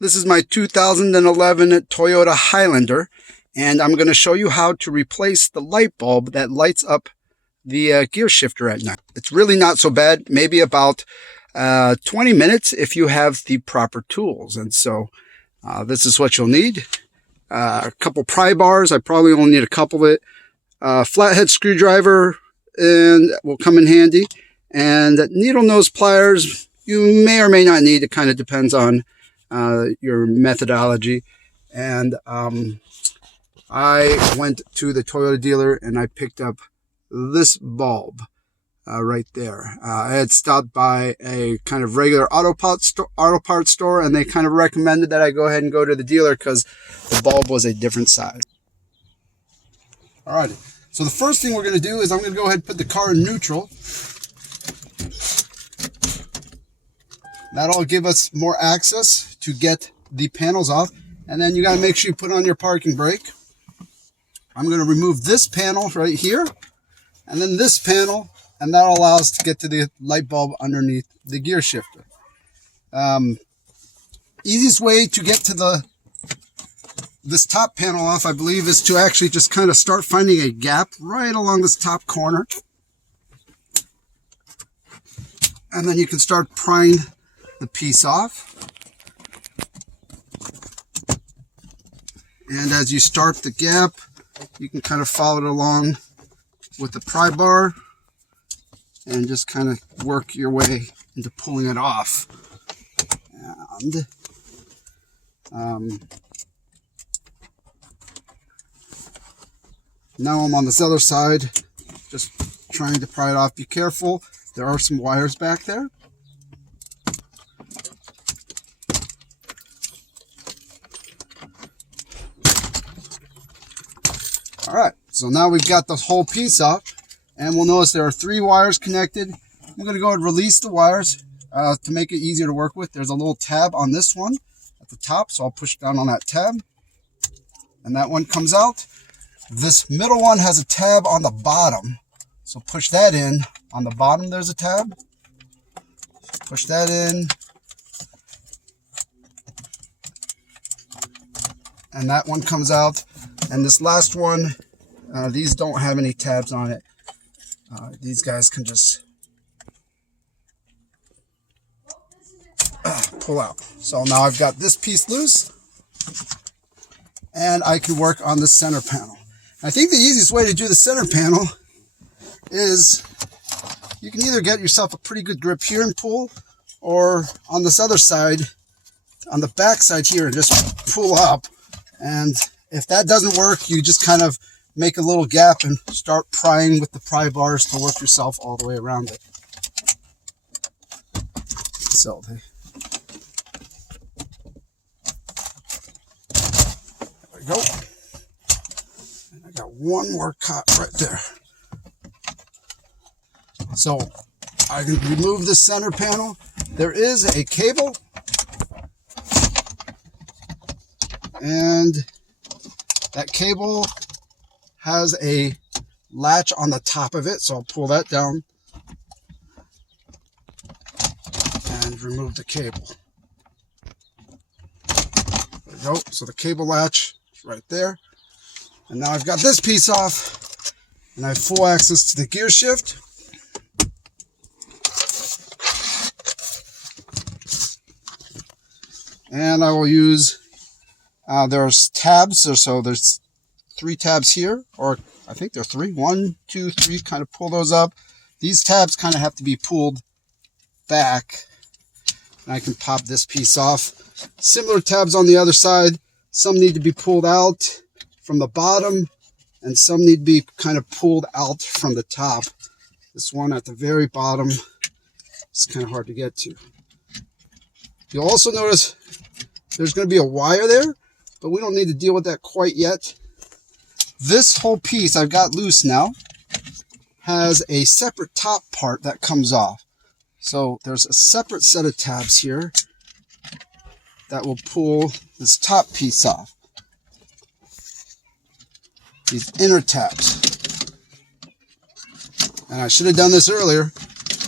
This is my 2011 Toyota Highlander, and I'm going to show you how to replace the light bulb that lights up the gear shifter at night. It's really not so bad, maybe about 20 minutes if you have the proper tools. And so this is what you'll need. A couple pry bars, I probably only need a couple of it. Flathead screwdriver and will come in handy. And needle nose pliers, you may or may not need, it kind of depends on your methodology. And I went to the Toyota dealer and I picked up this bulb right there. I had stopped by a kind of regular auto parts store, and they kind of recommended that I go ahead and go to the dealer because the bulb was a different size. Alrighty, so the first thing we're going to do is I'm going to go ahead and put the car in neutral. That'll give us more access to get the panels off. And then you got to make sure you put on your parking brake. I'm going to remove this panel right here, and then this panel, and that'll allow us to get to the light bulb underneath the gear shifter. Easiest way to get to this top panel off, I believe, is to actually just kind of start finding a gap right along this top corner. And then you can start prying the piece off. And as you start the gap, you can kind of follow it along with the pry bar and just kind of work your way into pulling it off. And now I'm on this other side, just trying to pry it off. Be careful, there are some wires back there. All right, so now we've got the whole piece off, and we'll notice there are 3 wires connected. I'm going to go ahead and release the wires to make it easier to work with. There's a little tab on this one at the top, so I'll push down on that tab, and that one comes out. This middle one has a tab on the bottom, so push that in. On the bottom there's a tab. Push that in, and that one comes out. And this last one, these don't have any tabs on it. These guys can just pull out. So now I've got this piece loose, and I can work on the center panel. I think the easiest way to do the center panel is you can either get yourself a pretty good grip here and pull, or on this other side, on the back side here, and just pull up. And if that doesn't work, you just kind of make a little gap and start prying with the pry bars to work yourself all the way around it. So there we go. And I got one more cut right there. So I can remove the center panel. There is a cable, and that cable has a latch on the top of it, so I'll pull that down and remove the cable. There we go. So the cable latch is right there. And now I've got this piece off, and I have full access to the gear shift. And I will use, there's tabs, so there's 3 tabs here, or I think there are 3. 1, 2, 3, kind of pull those up. These tabs kind of have to be pulled back, and I can pop this piece off. Similar tabs on the other side. Some need to be pulled out from the bottom, and some need to be kind of pulled out from the top. This one at the very bottom is kind of hard to get to. You'll also notice there's going to be a wire there, but we don't need to deal with that quite yet. This whole piece I've got loose now has a separate top part that comes off. So there's a separate set of tabs here that will pull this top piece off. These inner tabs. And I should have done this earlier,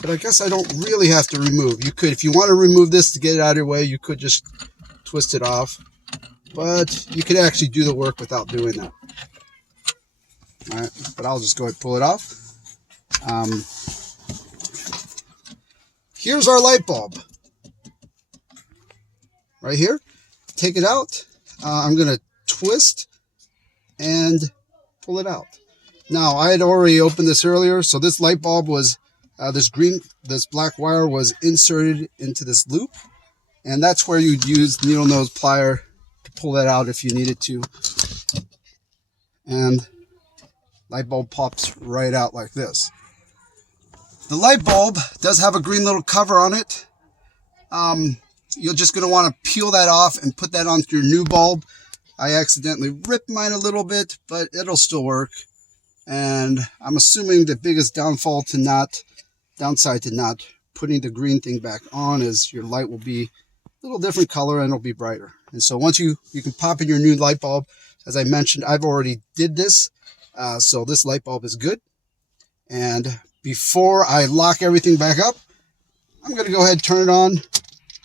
but I guess I don't really have to remove. You could, if you want to remove this to get it out of your way, you could just twist it off, but you could actually do the work without doing that. All right, but I'll just go ahead and pull it off. Here's our light bulb right here. Take it out. I'm going to twist and pull it out. Now, I had already opened this earlier, so this light bulb was, this black wire was inserted into this loop, and that's where you'd use needle nose plier to pull that out if you needed to. And light bulb pops right out like this. The light bulb does have a green little cover on it. You're just going to want to peel that off and put that onto your new bulb. I accidentally ripped mine a little bit, but it'll still work. And I'm assuming the biggest downside to not putting the green thing back on is your light will be a little different color and it'll be brighter. And so once you can pop in your new light bulb. As I mentioned, I've already did this. So this light bulb is good. And before I lock everything back up, I'm going to go ahead and turn it on,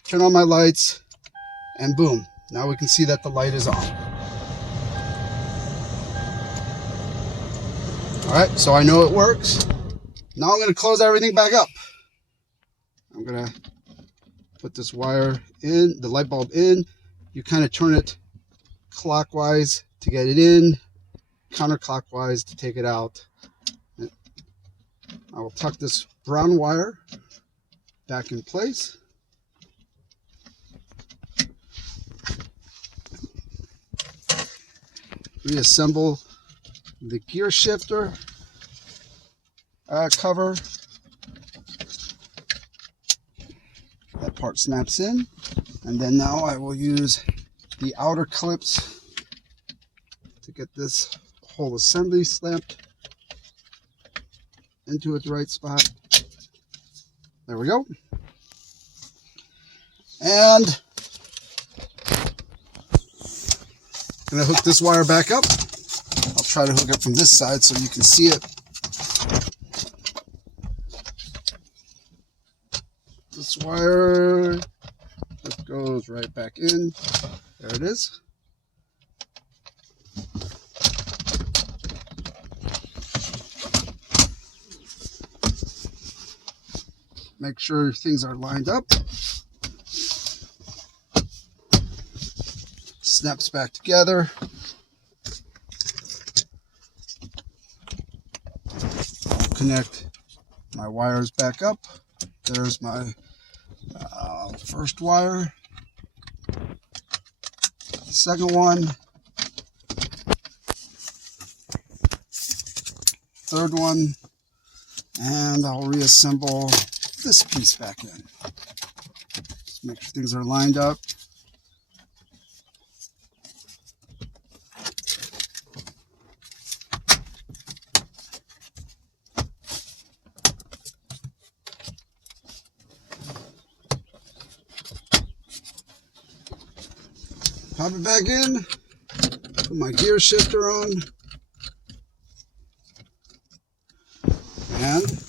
turn on my lights, and boom. Now we can see that the light is on. All right, so I know it works. Now I'm going to close everything back up. I'm going to put this wire in, the light bulb in. You kind of turn it clockwise to get it in, counterclockwise to take it out. I will tuck this brown wire back in place. Reassemble the gear shifter cover. That part snaps in, and then now I will use the outer clips to get this whole assembly slapped into its right spot. There we go. And I'm going to hook this wire back up. I'll try to hook it from this side so you can see it. This wire just goes right back in. There it is. Make sure things are lined up. Snaps back together. I'll connect my wires back up. There's my first wire. Second one. Third one. And I'll reassemble this piece back in. Just make sure things are lined up. Pop it back in, put my gear shifter on, and